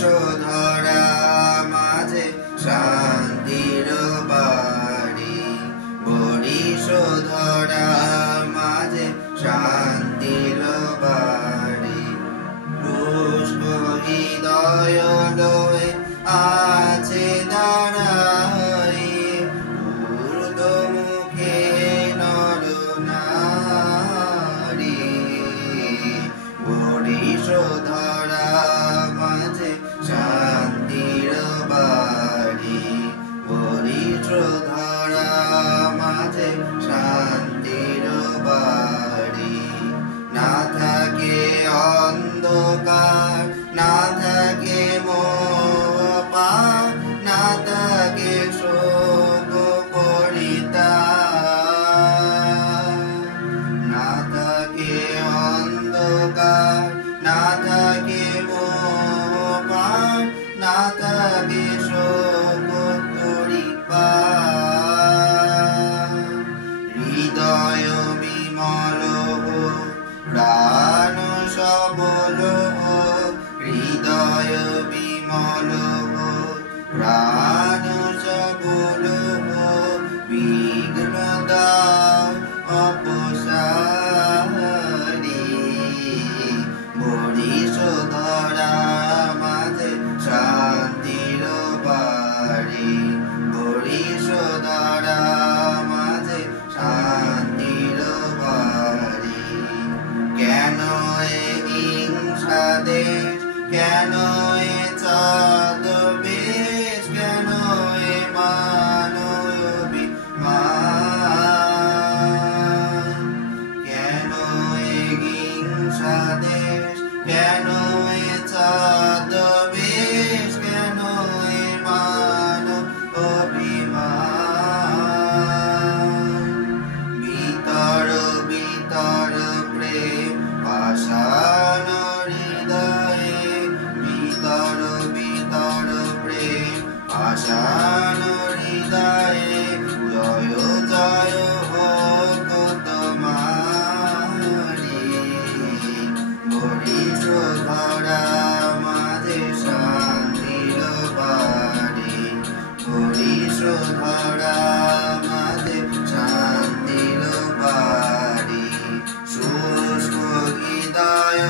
বরিশোধরা মাঝে শান্তির বাড়ি, বরিশোধরা মাঝে শান্তির বাড়ি। পুষ্প হৃদয় লয়ে আছে দাঁড়াই, ঊর্ধ্বমুখে নর নারী। বরিশোধরা মাঝে শান্তির বাড়ি, বরিশোধরা মাঝে শান্তির বাড়ি। না থাকে অন্ধকার, না থাকে মোহপাপ, না থাকে শোক পরিতাপ। না থাকে অন্ধকার, না থাকে মোহপাপ, না থাকে শোক পরিতাপ। হৃদয় বিমল হোক, প্রাণ সবল হোক, হৃদয় বিমল হোক, প্রাণ সবল হোক। বিঘ্ন দাও অপসারী, বরিশোধরা মাঝে শান্তির বাড়ি, বরিশোধরা মাঝে শান্তির বাড়ি। কেন এ হিংসা দেশ, কেন এ ছদ্মবেশ, কেন এ মানবিমান? কেন এ হিংসা দেশ, কেন এ ছদ্মবেশ, কেন এ মানবিমান? ভিতর ভিতর প্রেম পাষাণ হৃদয়ে, ভিতর ভিতর প্রেম পাষাণ হৃদয়ে। জয় জয় হোক তোমারি, বরিশোধরা মাঝে শান্তির বাড়ি, বরিশোধরা মাঝে শান্তির বাড়ি। শুষ্ক হৃদয়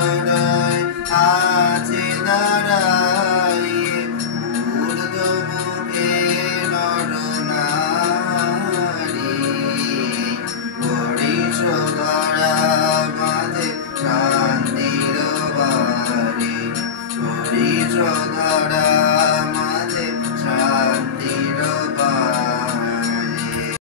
আছে দাঁড়াই, ঊর্ধ্বমুখে নর নারী। বরিশোধরা মাঝে শান্তির বাড়ি, বরিশোধরা